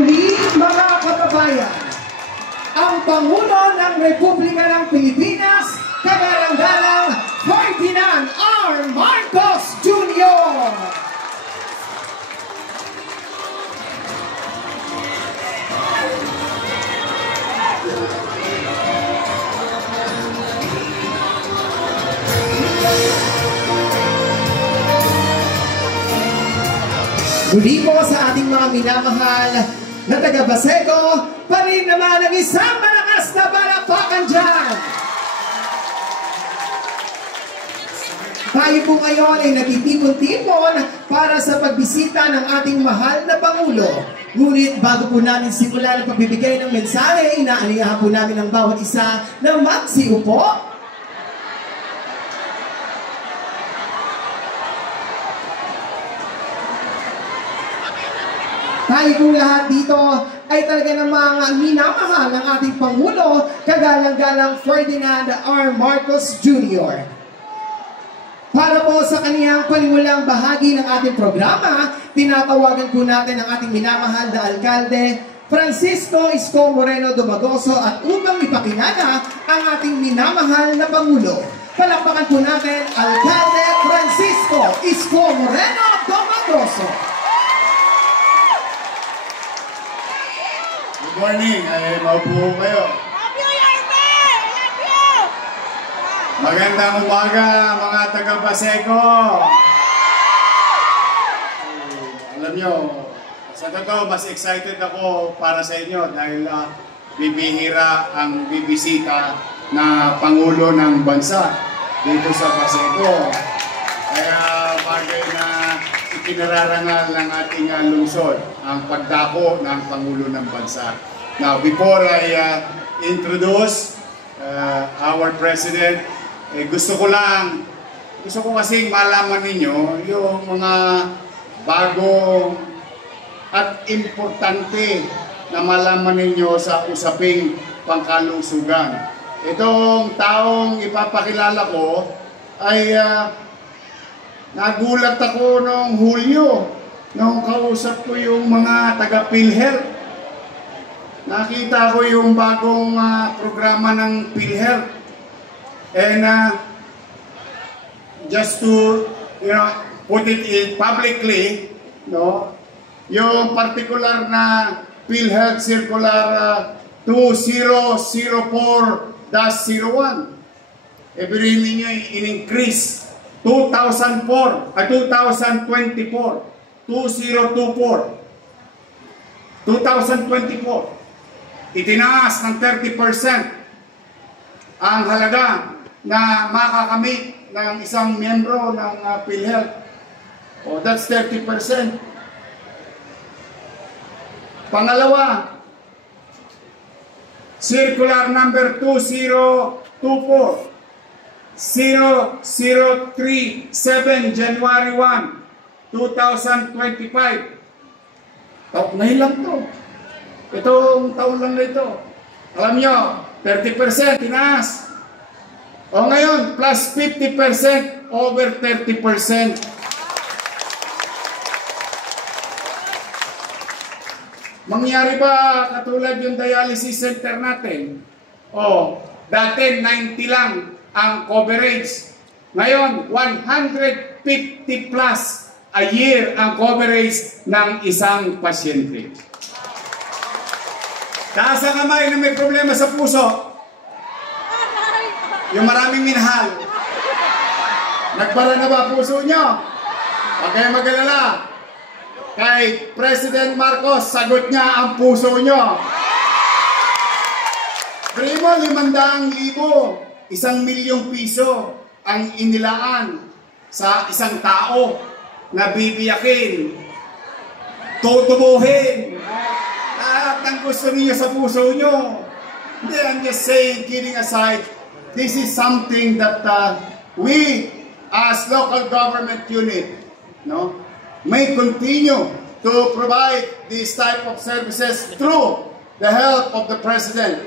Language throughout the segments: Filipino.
Mga kababayan, ang Pangulo ng Republika ng Pilipinas, Kagalang-galang Ferdinand R. Marcos Jr. Muli po sa ating mga minamahal na taga-Baseco, pa rin naman ang isang malakas na palakpakan dyan. Tayo po ngayon ay nagtitipon-tipon para sa pagbisita ng ating mahal na Pangulo. Ngunit bago po natin simulan ang pagbibigay ng mensahe, inaalihan po namin ang bawat isa na magsiupo. Tayo po lahat dito ay talaga namang minamahal ng ating Pangulo, Kagalang-galang Ferdinand R. Marcos Jr. Para po sa kaniyang panimulang bahagi ng ating programa, tinatawagan po natin ang ating minamahal na Alkalde, Francisco Isko Moreno Domagoso, at upang ipakilala ang ating minamahal na Pangulo. Palakpakan po natin, Alkalde Francisco Isko Moreno Domagoso. Good morning, ay maupo kayo. Love you, Yarme! Love you! Magandang umaga mga taga-Baseco. Alam nyo, sa totoo, mas excited ako para sa inyo dahil bibihira ang bibisita na Pangulo ng Bansa dito sa Baseco. Kaya bagay na ikinararangal ng ating lungsod ang pagdako ng Pangulo ng Bansa. Now, before I introduce our President, gusto ko kasing malaman ninyo yung mga bago at importante na malaman ninyo sa usaping pangkalusugan. Itong taong ipapakilala ko ay nagulat ako noong Hulyo nung kausap ko yung mga taga-PhilHealth. Nakita ko yung bagong programa ng PhilHealth. And just to put it publicly, yung particular na PhilHealth Circular 2004-01, every ninyo in-increase 2024, 2024, itinaas ng 30% ang halaga na makakamit ng isang miyembro ng PhilHealth. That's 30%. Pangalawa, Circular number 2024-0037, January 1, 2025. Ngayon lang to. Itong taon lang na ito. Alam nyo, 30% tinaas. O ngayon, plus 50% over 30%. Mangyari ba katulad yung dialysis center natin? Dati 90 lang ang coverage. Ngayon, 150 plus a year ang coverage ng isang pasyente. Taas ang kamay na may problema sa puso. Yung maraming minahal. Nagbara na ba puso nyo? Huwag kayo mag-alala. Kay President Marcos, sagot niya ang puso nyo. Primo, 500,000, 1,000,000 piso ang inilaan sa isang tao na bibiyakin, tutubuhin, at ang gusto niyo sa puso nyo. Hindi, I'm just saying, kidding aside, this is something that we as local government unit may continue to provide these type of services through the help of the President.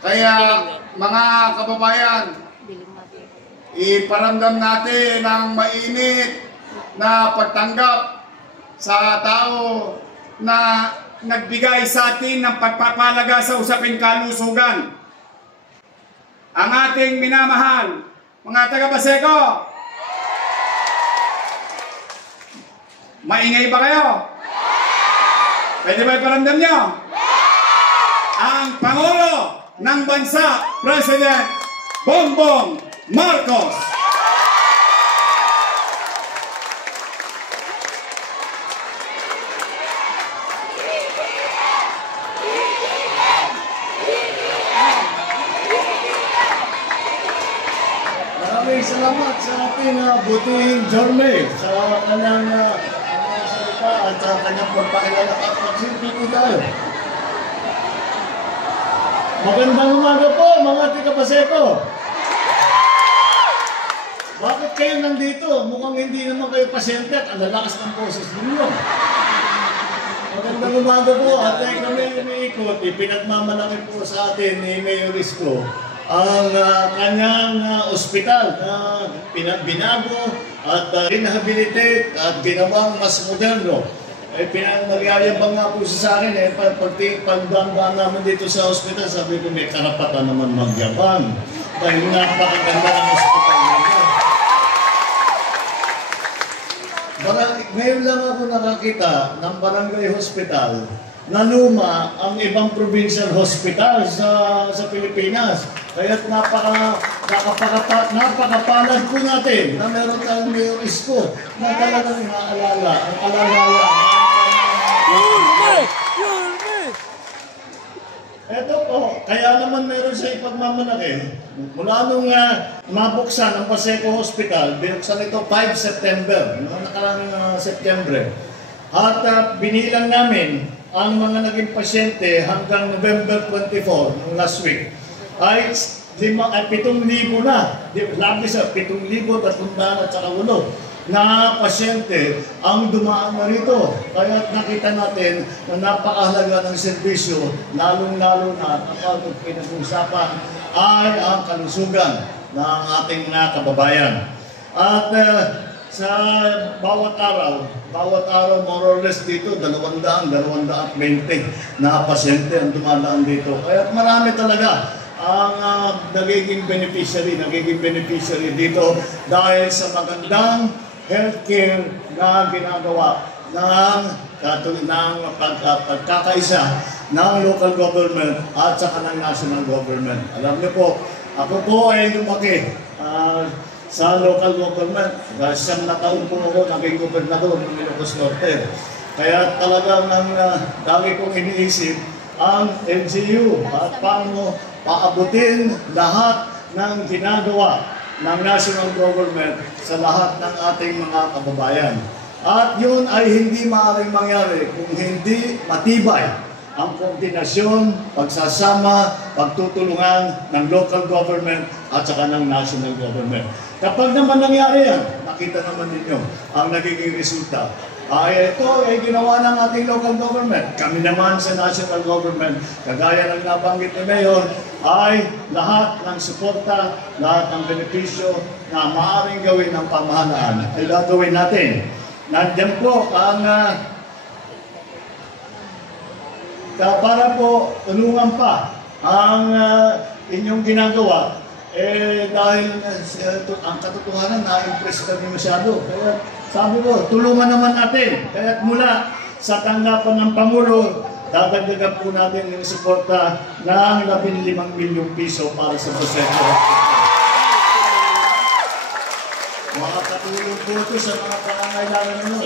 Kaya mga kababayan, iparamdam natin ang mainit na pagtanggap sa tao na nagbigay sa atin ng pagpapalaga sa usaping kalusugan. Ang ating minamahal, mga taga-Paseco, maingay ba kayo? Pwede ba iparamdam nyo? Ang Pangulo ng Bansa, President Bongbong Marcos. Maraming salamat sa ating butihing Jorme sa kanyang salita at sa kanyang pagpakilala at pagsilpili tayo. Magandang umaga po mga taga-Paseco. Bakit kayo nandito? Mukhang hindi naman kayo pasyente at ang lalakas ng boses ninyo. Magandang umaga po at kami umiikot. Ipinagmamalaki po sa atin ni Mayor Isko ang kanyang ospital na binago at rehabilitate at ginawang mas moderno. Nagyayabang nga po siya sa akin pagdaan namin dito sa ospital, sabi ko may karapatan naman magyabang dahil napakaganda ng ospital nito. Ngayon lang ako nakakita ng barangay hospital na luma ang ibang provincial hospital sa Pilipinas. Kaya't napakapalad po natin na meron tayong Mayor Isko na talagang inaalala ang alala. Eto po, kaya naman meron siya ipagmamalaki. Mula nung mabuksan ang Paseco Hospital, binuksan ito 5 September, noong nakarang September. At binilang namin ang mga naging pasyente hanggang November 24, noong last week, ay 7,000 na. Labi sa 7,300 at saka 8 na pasyente ang dumaan na rito. Kaya nakita natin na napakahalaga ng serbisyo, lalong-lalo na ang pinag-uusapan ay ang kalusugan ng ating mga kababayan. At sa bawat araw, more or less dito, 200-220 na pasyente ang dumadaan dito. Kaya marami talaga ang nagiging beneficiary dito dahil sa magandang healthcare na ginagawa ng pagkakaisa ng local government at saka ng national government. Alam niyo po, ako po ay lumaki sa local government. 9 na taon po ako naging gobernador ng Ilocos Norte. Kaya talagang dami kong iniisip ang LGU at paano paabutin lahat ng ginagawa ng national government sa lahat ng ating mga kababayan. At yun ay hindi maaaring mangyari kung hindi matibay ang koordinasyon, pagsasama, pagtutulungan ng local government at saka ng national government. Kapag naman nangyari yan, nakita naman ninyo ang nagiging resulta. Ito ay ginawa ng ating local government. Kami naman sa national government, kagaya ng nabanggit ni Mayor, ay lahat ng suporta, lahat ng benepisyo na maaaring gawin ng pamahalaan ay gagawin natin. Nandiyan po ang para po tulungan pa ang inyong ginagawa. Dahil ang katotohanan na-impress kami masyado. Kaya sabi ko, tulungan naman natin. Kaya mula sa tanggapan ng Pangulo, dadagdagan po natin yung suporta ng 15 milyong piso para sa Paseco. Makakatulong po ito sa mga pangangailangan nyo.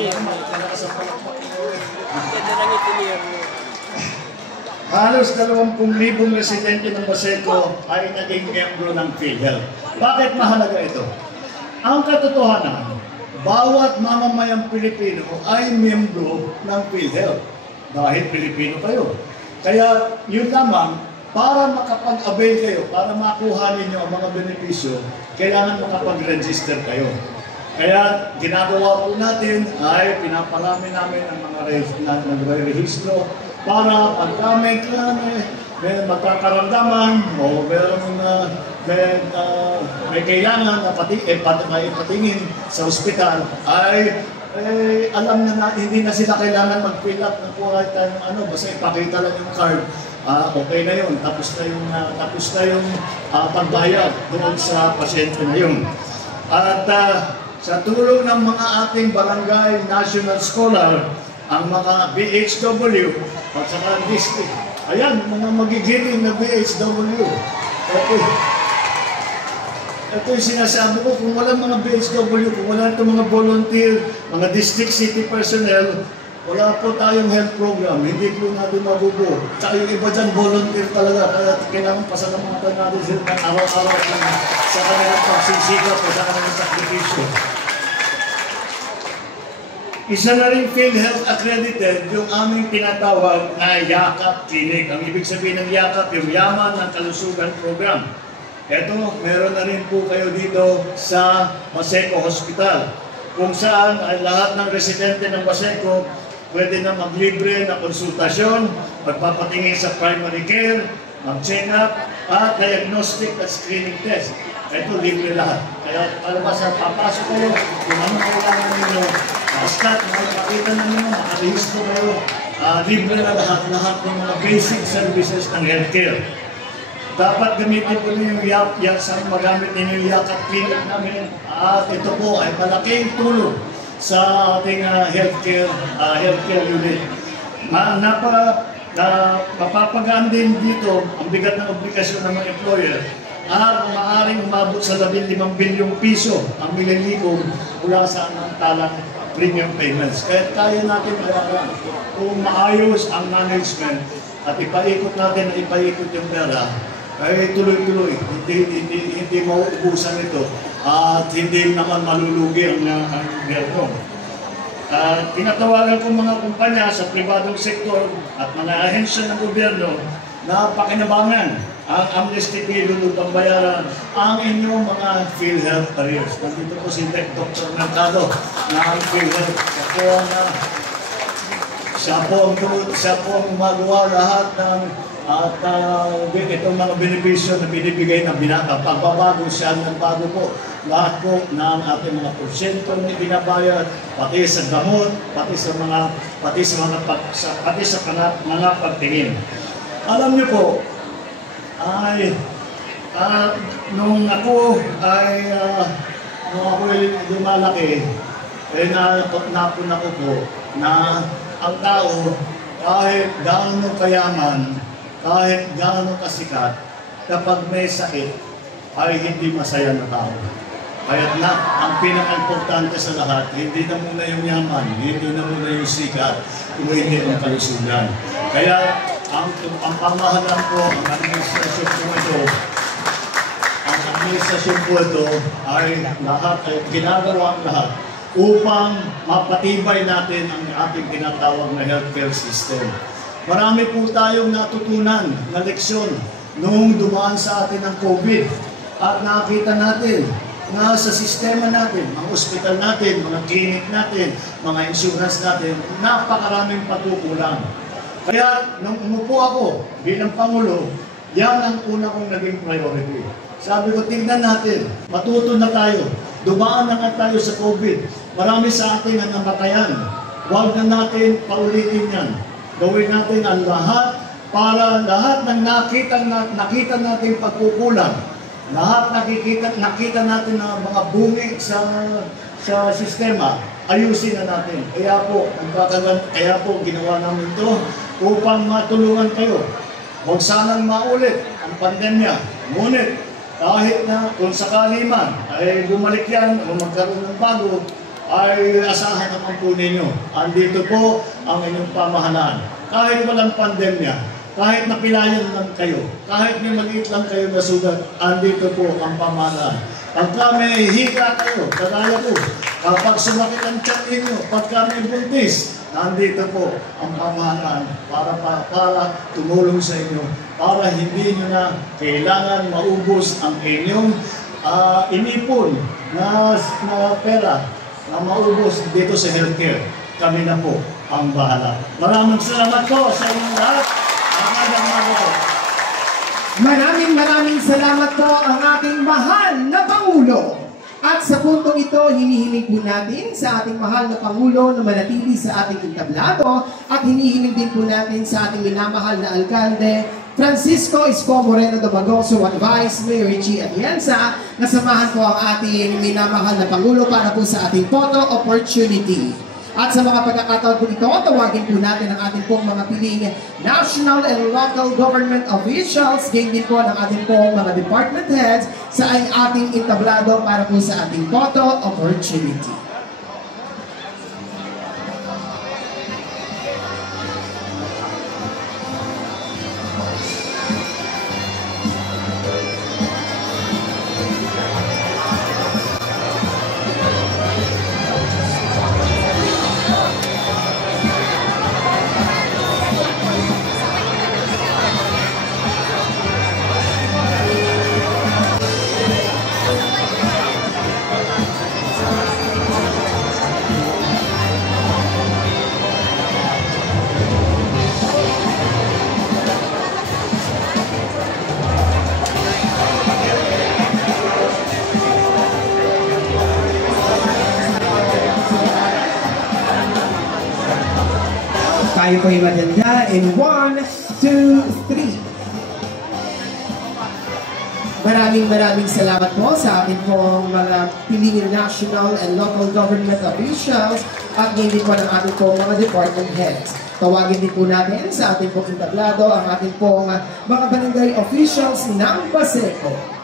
Halos 20,000 residente ng Paseco ay naging miyembro ng PhilHealth. Bakit mahalaga ito? Ang katotohanan, bawat mamamayang Pilipino ay miyembro ng PhilHealth dahil Pilipino kayo. Kaya yun lamang, para makapag-avail kayo, para makuha ninyo ang mga benepisyo, kailangan makapag-register kayo. Kaya ginagawa po natin ay pinaparami namin ang mga nagre-rehistro para pagka may magkakaramdaman o may kailangan na patingin sa ospital ay alam na hindi na sila kailangan mag-fill up ng kahit ano, basta ipakita lang yung card, okay na yun, tapos na yung pagbayad doon sa pasyente na yun. At sa tulong ng mga ating barangay national scholar, ang mga BHW at saka district, ayan, mga magigiling na BHW. Ito yung sinasabi ko, kung walang mga BHW, kung wala itong mga volunteer, mga district city personnel, wala po tayong health program, hindi po natin mabubuo. Tsaka yung iba dyan, volunteer talaga, kaya kailangan pasalamatan natin sila ng araw-araw sa kanilang pagsisikap o sa kanilang sakripisyo. Isa na rin PhilHealth accredited yung aming tinatawag na Yakap Clinic. Ang ibig sabihin ng Yakap, yung Yaman ng Kalusugan Program. Ito, meron na rin po kayo dito sa Baseco Hospital, kung saan ay lahat ng residente ng Baseco pwede na maglibre na konsultasyon, pagpapatingin sa primary care, mag-check up, at diagnostic at screening test. Ito, libre lahat. Kaya palabas papasok kayo, kung ano kailangan ninyo, stat, makikita na ninyo, makarehistro kayo, libre na lahat ng mga basic services ng healthcare. Dapat gamitin po ninyo yung magamit ninyo yung Yakap Clinic namin. At ito po ay malaking tulong sa ating healthcare unit. Mapapagaan din dito ang bigat ng obligasyon ng mga employer at maaaring umabot sa 15 bilyong piso ang mililikom mula sa anang premium payments. Kaya kaya natin kung maayos ang management at ipaikot natin yung pera, ay tuloy-tuloy, hindi mauubusan ito at hindi naman malulugi ang gobyerno. Tinatawagan ko mga kumpanya sa pribadong sektor at mga ahensya ng gobyerno na pakinabangan ang amnesty fee lulutang bayaran ang inyong mga PhilHealth arrears. Nandito po si Dr. Mercado na ang PhilHealth. Siya po ang gumagawa lahat ng itong mga benepisyo na binibigay ng binata. Pagbabago siya ng bago po. Lahat po ng ating mga porsyento na binabayad, pati sa gamot, pati sa mga pagtingin. Alam niyo po, nung ako lumalaki, napun ako po na ang tao, kahit gaano kayaman, kahit gaano kasikat, kapag may sakit, ay hindi masaya na tao. Kaya ang pinaka-importante sa lahat, hindi na muna yung yaman, hindi na muna yung sikat, kung hindi ang kalusugan. Kaya ang pamahalaan ko, ang administrasyon po ito, ay lahat, ay ginagawa ang lahat upang mapatibay natin ang ating tinatawag na healthcare system. Marami po tayong natutunan na leksyon noong dumaan sa atin ang COVID at nakita natin na sa sistema natin, mga ospital natin, mga clinic natin, mga insurance natin, napakaraming patukulang. Kaya nung umupo ako bilang Pangulo, yan ang una kong naging priority. Sabi ko, tingnan natin, matuto na tayo. Dumaan na nga tayo sa COVID. Marami sa atin ang namatayan. Huwag na natin paulitin yan. Gawin natin ang lahat para lahat ng nakita natin pagkukulang, lahat nakita natin na mga bungi sa sistema, ayusin na natin. Kaya po ginawa namin ito upang matulungan kayo. Huwag sanang maulit ang pandemya. Ngunit kahit na kung sakali man ay bumalik yan o magkaroon ng bago, ay asahan naman po ninyo. Andito po ang inyong pamahalaan. Kahit walang pandemya, kahit napilayan lang kayo, kahit may maliit lang kayo na sugat, andito po ang pamahalaan. Pagka may hika kayo, kagaya ko, kapag sumakit ang tiyan ninyo, pagka may buntis, nandito po ang pamahalaan para tumulong sa inyo, para hindi nyo na kailangan maubos ang inyong inipon na pera na maubos dito sa healthcare. Kami na po ang bahala. Maraming salamat po sa inyong lahat. Maraming salamat po ang ating mahal na Pangulo. At sa puntong ito, hinihiling po natin sa ating mahal na Pangulo na manatili sa ating entablado at hinihiling din po natin sa ating minamahal na Alkalde Francisco Isko Moreno Domagoso at Vice Mayor Richie Atienza na samahan po ang ating minamahal na Pangulo para po sa ating photo opportunity. At sa mga pagkakataon po ito, tawagin po natin ang ating pong mga piling national and local government officials, gain din po ng ating pong mga department heads sa ating entablado para po sa ating photo opportunity. Tayo po yung maganda in 1, 2, 3. Maraming salamat po sa ating pong mga piling national and local government officials at hindi po ng ating pong mga department heads. Tawagin din po natin sa ating pong entablado ang ating pong mga barangay officials ng Paseco.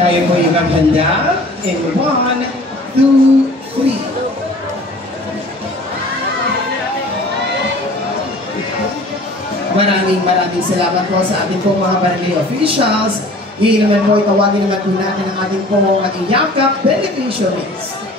Tayo po yung maghanda in 1, 2, 3. Maraming salamat po sa ating pong mga barangay officials. Ngayon naman po, itawagin naman po natin ang ating pong yakap beneficiaries.